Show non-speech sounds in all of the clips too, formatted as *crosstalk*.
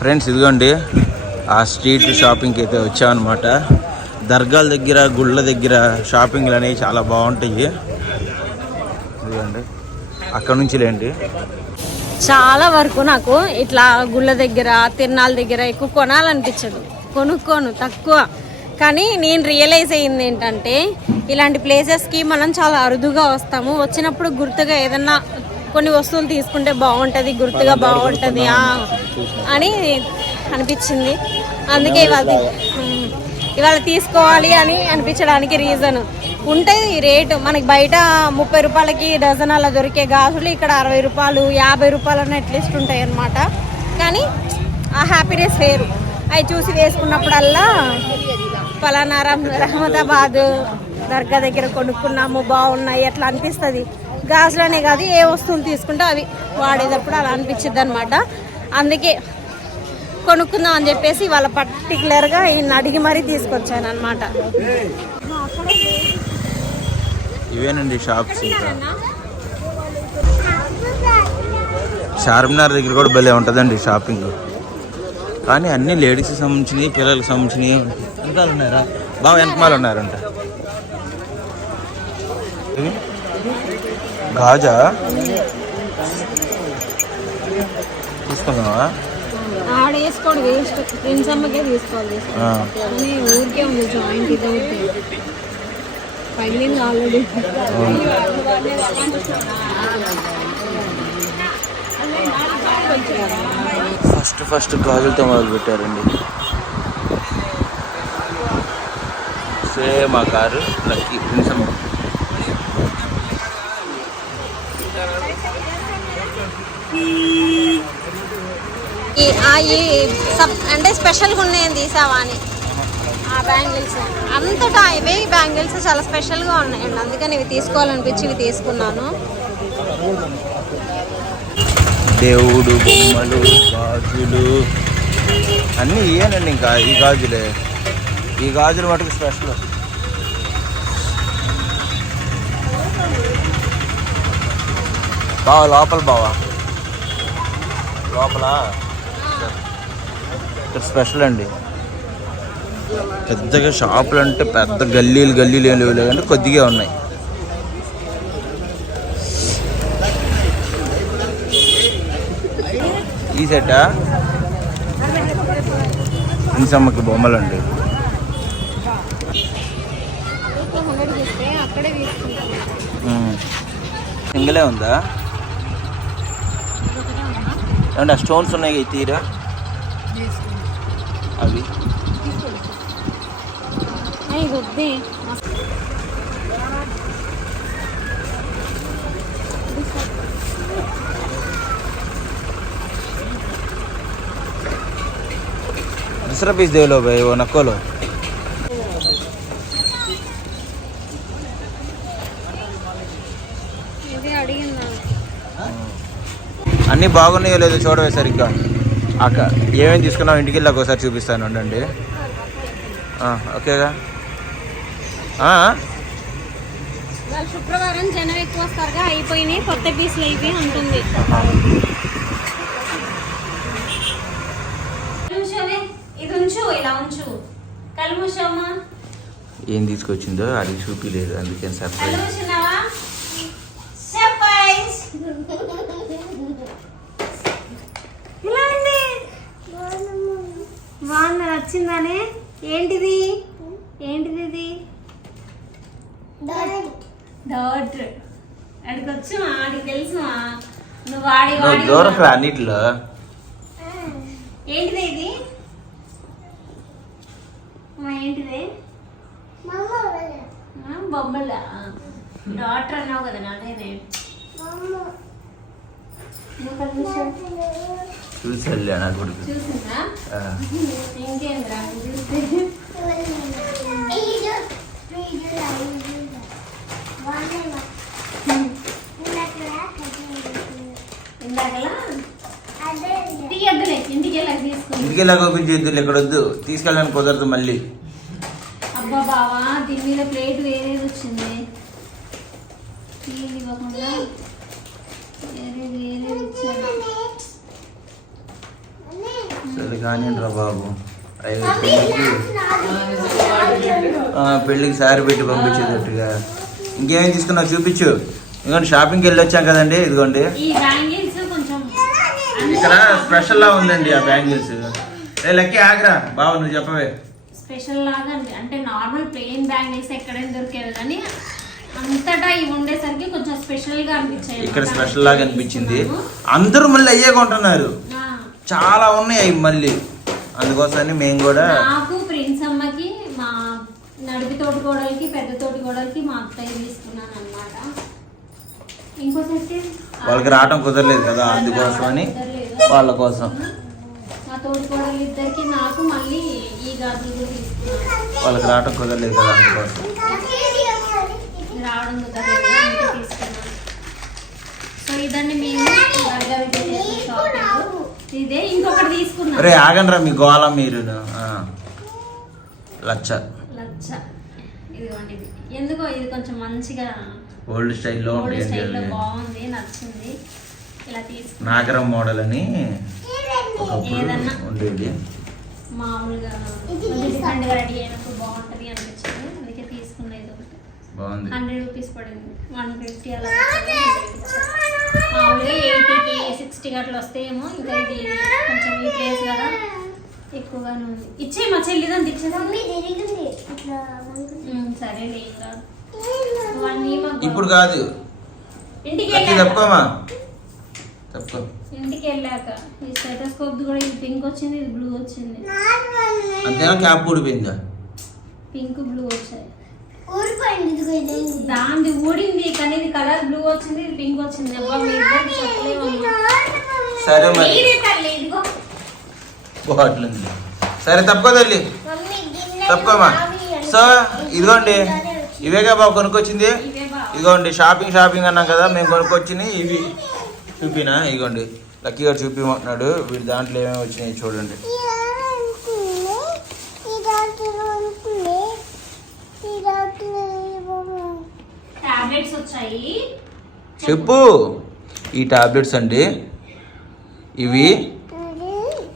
Friends ఇదిగోండి. ఆ street షాపింగ్కి అయితే వచ్చామన్నమాట. దర్గాల దగ్గర గుళ్ళ దగ్గర షాపింగ్లు అనేవి చాలా బాగుంటాయి. ఇదిగోండి. అక్కడ నుంచి లేండి. చాలా వరకు నాకు ఇట్లా గుళ్ళ దగ్గర తిరణాల దగ్గర ఎక్కువ కొనాలనిపించదు. కొనుక్కోను తక్కువ. కానీ నేను రియలైజ్ అయ్యింది ఏంటంటే ఇలాంటి ప్లేసెస్కి మనం చాలా అరుదుగా వస్తాము. వచ్చినప్పుడు గుర్తుగా ఏదన్నా కొన్ని వస్తువులు తీసుకుంటే బాగుంటుంది గుర్తుగా బాగుంటుంది అని అనిపించింది. అందుకే ఇవాళ ఇవాళ తీసుకోవాలి అని అనిపించడానికి రీజన్. ఉంటుంది రేటు. మనకి బయట ముప్పై రూపాయలకి డజన్ అలా దొరికే గాజులు ఇక్కడ అరవై రూపాయలు యాభై రూపాయలు అన్న అట్లీస్ట్ ఉంటాయి అన్నమాట కానీ ఆ హ్యాపీనెస్ వేరు. అవి చూసి వేసుకున్నప్పుడల్లా పలానా రహ్- రహమతాబాద్ దర్గా దగ్గర కొనుక్కున్నాము బాగున్నాయి అట్లా అనిపిస్తుంది? గాజులనే కాదు ఏ వస్తువులు తీసుకుంటే అవి వాడేటప్పుడు అలా అనిపించింది అనమాట అందుకే కొనుక్కుందాం అని చెప్పేసి వాళ్ళ పర్టికులర్గా ఈయన అడిగి మరీ తీసుకొచ్చాను అనమాట ఇవేనండి షాప్స్ చార్మినార్ దగ్గర కూడా భలే ఉంటుందండి షాపింగ్. కానీ అన్ని లేడీస్కి సంబంధించినవి పిల్లలకు సంబంధించినవి వెనకాల ఉన్నారా బాగా వెనకమాల ఉన్నారంట? గాజా. తీసుకుందామా? ఆడ వేసుకోండి వేస్ట్. ఫ్రెండ్స్ అమ్మకే తీసుకోవాలి ఆ. కానీ ఊరికే ఉంది జాయింట్ ఇది ఒకటి పగిలింది ఆల్రెడీ. ఫస్ట్ ఫస్ట్ గాజులతో మొదలు పెట్టారండి. సేమ్ ఆ కారు లక్కీ ప్రిన్సమ్ ఈ- సబ్ అంటే స్పెషల్గా ఉన్నాయని తీసావా అని ఆ బ్యాంగిల్స్. అంతటా ఇవే బ్యాంగిల్స్ చాలా స్పెషల్గా ఉన్నాయండి. అందుకని ఇవి తీసుకోవాలనిపించి ఇవి తీసుకున్నాను. దేవుడు బొమ్మలు గాజులు. అన్నీ ఇవేనండి ఇంకా ఈ గాజులే. ఈ గాజులు మటుకు స్పెషల్. బావా లోపల బావా. లోపల. స్పెషల్ అండి. పెద్దగా షాపులు అంటే పెద్ద గల్లీలు గల్లీలు ఏం లేవు అంటే కొద్దిగా ఉన్నాయి. ఈ బొమ్మలండి. అక్కడే తీసుకుంటాను ఉమ్. సింగిలే ఉందా? ఏమంటే ఆ స్టోన్స్ ఉన్నాయి కదా, తీరా అవి ఇది వద్దే दूसरा पीस दे लो भाई वो नको लो అన్నీ బాగున్నాయో లేదో చూడవే సరిగ్గా. అక్క ఏమేమి తీసుకున్నావు? ఇంటికి వెళ్ళి ఒకసారి చూపిస్తాను ఉండండి. ఆ, ఓకేగా శుక్రవారం జనం ఎక్కువ వస్తారుగా అయిపోయినాయి కొత్త పీసులు అయిపోయి ఉంటుంది ఇది ఉంచు ఇలా ఉంచు. ఏం తీసుకొచ్చిందో అది చూపించలేదు అందుకని సర్ప్రైజ్ మూసినావా సర్ప్రైజ్ ఇలా ఉంది బాగుంది నచ్చిందానే ఏంటిది? ఏంటిది ఇది? డాట్ అడిగి వచ్చు ఆడికి తెలుసు నువ్వు వాడి వాడి దూరం రా అన్నిట్లో ఏంటిది ఇది? ఏంటిది? బొమ్మల? డాక్టర్ అన్నావు కదా నాదేనే చూసి వెళ్ళా నా కొడుకు ఓపెన్ ఇక్కడ వద్దు తీసుకెళ్ళడానికి కుదరదు మళ్ళీ. అబ్బా బావా దీని మీద ప్లేట్ వేరేది వచ్చింది ఇవ్వకుండా వేరే వేరేది ఇచ్చాను సరే రా బాబు పెళ్ళికి సారి పెట్టి పంపించేటట్టుగా. ఇంకేమేం తీసుకున్నావు చూపించు. ఇదిగోండి షాపింగ్కి వెళ్ళి వచ్చాం కదండి ఇదిగోండి. ఈ బ్యాంగిల్స్ కొంచెం ఇక్కడ స్పెషల్ లా ఉందండి ఆ బ్యాంగిల్స్. ఏ లక్కీ ఆగ్రా. బాబు నువ్వు చెప్పవే. స్పెషల్ లాగా అంటే నార్మల్ ప్లెయిన్ బ్యాంగిల్స్ ఎక్కడైనా దొరికేవి కానీ అంతటా ఇవి ఉండేసరికి కొంచెం స్పెషల్గా అనిపించాయి ఇక్కడ స్పెషల్ లాగా అనిపించింది. అందరూ మళ్ళీ అయ్యే కొంటున్నారు. ఆ, చాలా ఉన్నాయి అవి మళ్ళీ. అందుకోసమని మేము కూడా నాకు ప్రిన్స్ అమ్మకి మా నడిపి తోటి కోడలికి పెద్ద తోటి కోడలికి మా అత్తయ్య తీసుకున్నాను అనమాట ఇంకో సెట్ వాళ్ళకి రావటం కుదరలేదు కదా అందుకోసమని వాళ్ళ కోసం. మా తోటి కోడలు ఇద్దరికి నాకు మళ్ళీ ఈ గాజులు తీసుకున్నాను వాళ్ళకి రావటం కుదరలేదు కదా అందుకోసం. రావడం కుదరలేదు అందుకే తీసుకున్నాను సో ఇదండి మేము షాపింగ్ ఇదే ఇంకొకటి తీసుకున్నాం. రే ఆగండి రా మీ గోళ మీరు. లచ్చ. లచ్చ. ఇదిగోండి ఇది. ఎందుకో ఇది కొంచెం మంచిగా ఓల్డ్ స్టైల్లో ఓల్డ్ స్టైల్లో బాగుంది నచ్చింది. ఇలా తీసుకున్నాం. నాగరం మోడల్ అని. ఉండేది. మామూలుగా డిఫరెంట్గా రెడీ అయినప్పుడు బాగుంటుంది అనిపించింది అందుకే తీసుకున్నా ఇది ఒకటి బాగుంది. హండ్రెడ్ రూపీస్ పడింది. వన్ ఫిఫ్టీ అలా పడింది, 100 ఇచ్చారు. మామూలుగా ఎయిటీకి సిక్స్టీకి అట్లా వస్తాయేమో ఇంకా ఇది కొంచెం ఈ ప్లేస్ కదా ఎక్కువగానే ఉంది. ఇచ్చే మా చెల్లిదంతా ఇచ్చేసి సరే వన్ ఇప్పుడు కాదు. ఇంటికి తప్పుకోమా తప్పుకో ఇంటికి వెళ్ళాక. ఈ స్టెటోస్కోప్ కూడా ఇది పింక్ వచ్చింది ఇది బ్లూ వచ్చింది. అంతేనా? క్యాప్ ఊడిపోయిందా? పింక్ బ్లూ వచ్చాయి. దాంది ఊడింది కానీ ఇది కలర్ బ్లూ వచ్చింది ఇది పింక్ వచ్చింది. అబ్బా మీ సరే మరి. మీరే తల్లి ఇదిగో. బాటిల్ సరే తప్పుకో తల్లి. తప్పుకోమా సో ఇదిగోండి. ఇవేగా బాబు కొనుక్కొచ్చింది? ఇదిగోండి షాపింగ్ షాపింగ్ అన్నాం కదా మేము కొనుక్కొచ్చిన ఇవి. చూపినా? ఇదిగోండి. లక్కీ గారు చూపిమంటున్నాడు. వీడి దాంట్లో ఏమేమి వచ్చినాయి చూడండి. వచ్చాయి? చెప్పు. ఈ టాబ్లెట్స్ అండి. ఇవి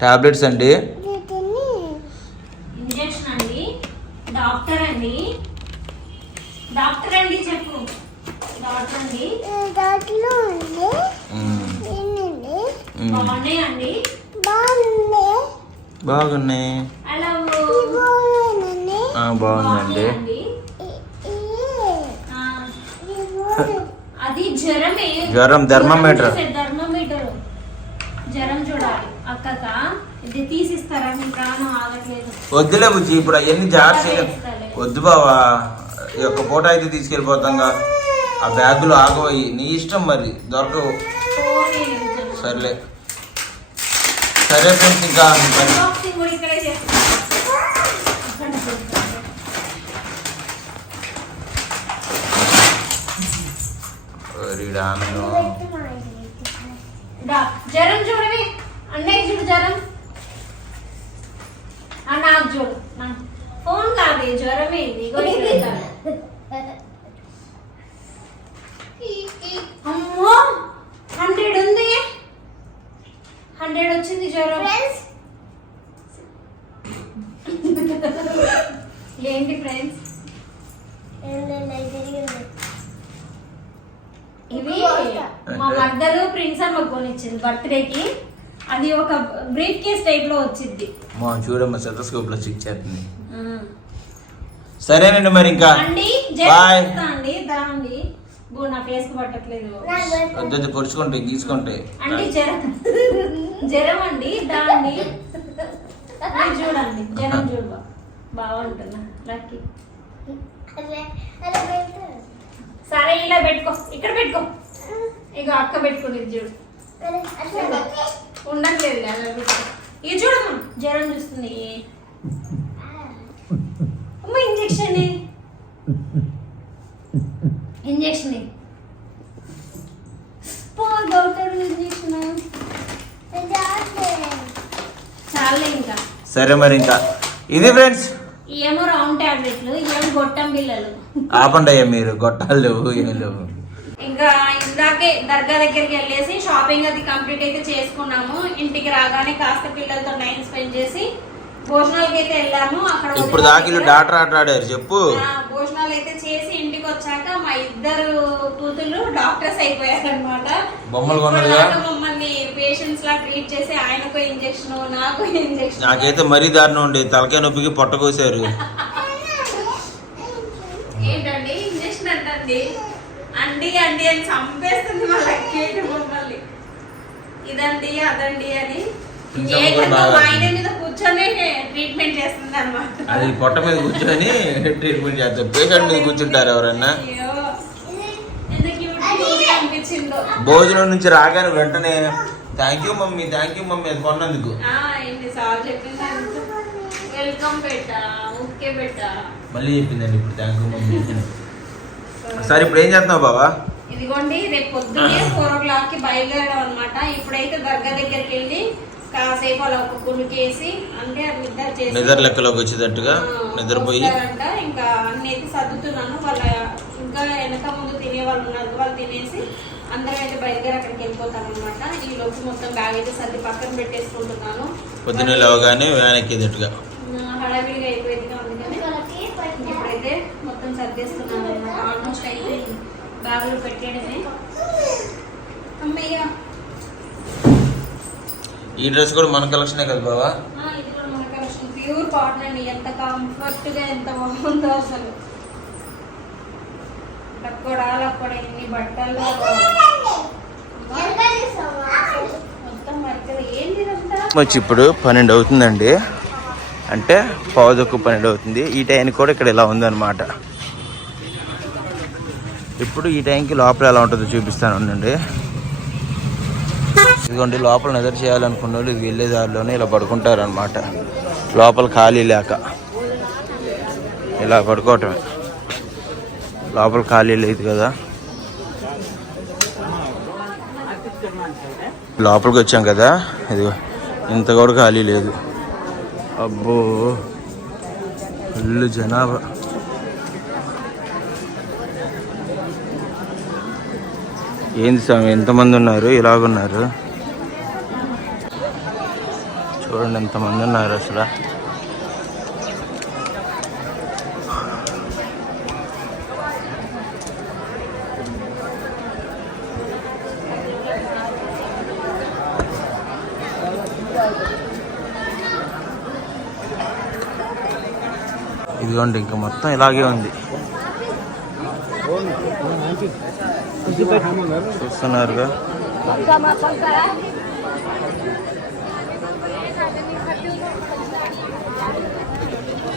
టాబ్లెట్స్ అండి. ఇంజెక్షన్ అండి. డాక్టర్ అండి. డాక్టర్ అండి చెప్పు. డాక్టర్ అండి. బాగున్నాయండి బాగున్నాయి ఆ, బాగుందండి. అది జ్వరమే. జ్వరం, థర్మామీటర్. థర్మామీటర్ జ్వరం చూడాలి. అక్కక ఇది తీసిస్తారా? మీ ప్రాణం ఆగట్లేదు. వద్దులే బుజ్జి ఇప్పుడు అవన్నీ జాగ్రత్త వద్దు బావా. ఈ యొక్క ఫోటో అయితే తీసుకెళ్ళిపోతాంగా. ఆ బ్యాగులో ఆగవయ్యి. నీ ఇష్టం మరి. దొరకవు. సర్లే. సరే ఫ్రెండ్స్ ఇంకా మరి బాక్సింగ్ కూడా ఇక్కడే చేస్తాం ఓరి రామను. దా, జ్వరం చూడవి. అన్నయ్య చూడు జ్వరం. నాకు చూడు. నా- ఫోన్ కాదు జ్వరమే. అమ్మో! హండ్రెడ్ ఉంది. హండ్రెడ్ వచ్చింది జ్వరం. ఏంటి ఫ్రెండ్స్? ఇవి మా మద్దలు ప్రిన్స్ అమ్మ కొనిచ్చింది బర్త్డేకి. అది ఒక బ్రీఫ్ కేస్ టైప్లో వచ్చింది. మా చూడమ్మ సెటస్కోప్లో చెక్ చేస్తుంది. సరేనండి మరి ఇంకా. అండి బాయ్ అండి దా అండి బో నా ఫేస్కు పట్టట్లేదు. వద్దు పొడుచుకుంటే గీసుకుంటే. అండి జ్వరం జ్వరం. అండి దా అండి మీరు చూడండి జ్వరం చూడు. బా. బాగుంటుందా లక్కీ సరే ఇలా పెట్టుకో. ఇక్కడ పెట్టుకో. ఇక అక్క పెట్టుకుని చూడు. ఉండట్లేదు అలా పెట్టుకో ఇక చూడమ్మా జ్వరం చూస్తుంది. అమ్మ ఇంజక్షన్ ఇంజక్షన్ డాక్టర్ ఇంజక్షన్ చాలే ఇంకా. సరే మరి ఇంకా. ఇది ఫ్రెండ్స్. ఏమో రౌండ్ టాబ్లెట్లు ఏమో గొట్టం పిల్లలు. ఆపండి అయ్యా మీరు గొట్టాలు లేవు ఏం లేవు ఇంకా ఇందాకే దర్గా దగ్గరికి వెళ్ళేసి షాపింగ్ అది కంప్లీట్ అయితే చేసుకున్నాము. ఇంటికి రాగానే కాస్త పిల్లలతో టైం భోజనాలకి అయితే వెళ్ళాము. అక్కడ ఇప్పుడు దాకిలు డాక్టర్ ఆట ఆడారు చెప్పు భోజనాలు అయితే చేసి ఇంటికి వచ్చాక మా ఇద్దరు కూతుళ్ళు డాక్టర్స్ అయిపోయారు అనమాట? మమ్మల్ని పేషెంట్స్ లా ట్రీట్ చేసి ఆయనకు ఇంజెక్షన్ నాకు ఇంజెక్షన్. నాకైతే మరీ దారుణం ఉండే తలకాయ నొప్పికి పొట్ట కోసారు. *laughs* ఏంటండి? ఇంజెక్షన్ అంటండి. అండి అండి అని చంపేస్తుంది మా లక్కీ మమ్మల్ని. ఇదండి అదండి అని. ఇంకా ఏకంగా బాగా- మా ఆయన మీద కూర్చొని ట్రీట్మెంట్ చేస్తుంది అనమాట అది పొట్ట మీద కూర్చొని ట్రీట్మెంట్ చేస్తారు పేషెంట్ మీద కూర్చుంటారు ఎవరన్నా? భోజనం నుంచి రాగానే వెంటనే thank you mummy thank you mummy అది కొన్నందుకు. ఆ, ఎన్నిసార్లు చెప్పింది వెల్కమ్ బెట్టా ఓకే బెట్టా మళ్ళీ చెప్పిందండి ఇప్పుడు థ్యాంక్ యూ మమ్మీ. సరే ఇప్పుడు ఏం చేస్తున్నావు బాబా ఇదిగోండి రేపు పొద్దున్నే ఫోర్ ఓ క్లాక్కి బయలుదేరడం అనమాట ఇప్పుడైతే దర్గా దగ్గరికి వెళ్ళి కాసేపు అలా ఒక కునుకేసి అంటే అది నిద్ర చేసి నిద్ర లెక్కలోకి వచ్చేటట్టుగా నిద్రపోయి ఇంకా అన్ని అయితే సర్దుతున్నాను. వాళ్ళ ఇంకా వెనక ముందు తినే వాళ్ళు ఉన్నారు. వాళ్ళు తినేసి అందరం అయితే బయలుదేరి అక్కడికి వెళ్ళిపోతాం అనమాట ఈ లోపు మొత్తం బ్యాగ్ అయితే సర్ది పక్కన పెట్టేసుకుంటున్నాను. పొద్దున్నే లేవగానే వ్యాన్ ఎక్కేటట్టుగా. హడావిడిగా అయిపోయింది అందుకని ఇప్పుడైతే మొత్తం సర్దేస్తున్నాను అనమాట ఆల్మోస్ట్ అయిపోయింది. బ్యాగులు పెట్టేయడమే. అమ్మయ్య. ఈ డ్రెస్ కూడా మన కలెక్షనే కదా బావా? ఆ, ఇది కూడా మన కలెక్షన్. ప్యూర్ కాటన్ అండి. ఎంత కంఫర్ట్గా ఎంత బాగుందో అసలు. లక్కోడా లక్కోడా ఇన్ని బట్టలు మొత్తం మరికలు. ఏంటి ఇప్పుడు పన్నెండు అవుతుందండి. అంటే పావుదొక్కు పన్నెండు అవుతుంది. ఈ టైంకి కూడా ఇక్కడ ఇలా ఉందన్నమాట. ఇప్పుడు ఈ టైంకి లోపల ఎలా ఉంటుందో చూపిస్తాను ఉండండి. ఇదిగోండి లోపల నిద్ర చేయాలనుకున్న వాళ్ళు ఇది వెళ్ళే దారిలోనే ఇలా పడుకుంటారు అనమాట లోపల ఖాళీ లేక. ఇలా పడుకోవటమే. లోపల ఖాళీ లేదు కదా. లోపలికి వచ్చాం కదా. ఇదిగో ఇంత కూడా ఖాళీ లేదు. అబ్బో ఫుల్ జనాభా. ఏంది స్వామి ఎంతమంది ఉన్నారు? ఇలాగున్నారు? చూడండి ఎంతమంది ఉన్నారు అసలు. ఇదిగోండి ఇంకా మొత్తం ఇలాగే ఉంది. చూస్తున్నారుగా?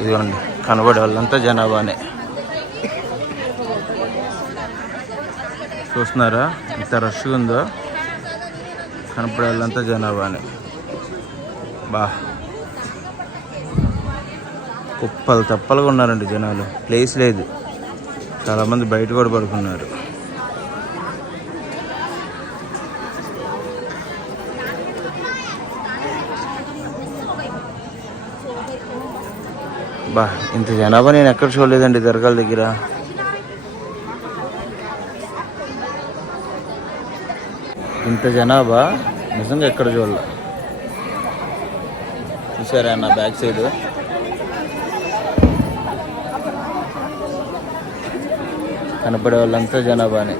ఇదిగోండి కనబడే వాళ్ళంతా జనాభానే. చూస్తున్నారా? ఇంత రష్గా ఉందో? కనపడే వాళ్ళంతా జనాభానే. బా. కుప్పలు తప్పలుగా ఉన్నారండి జనాలు. ప్లేస్ లేదు. చాలామంది బయట కూడా పడుకున్నారు. బా ఇంత జనాభా నేను ఎక్కడ చూడలేదండి దర్గాల దగ్గర. ఇంత జనాభా నిజంగా ఎక్కడ చూడలే. చూసారా నా బ్యాక్ సైడ్? కనపడే వాళ్ళంతా జనాభానే.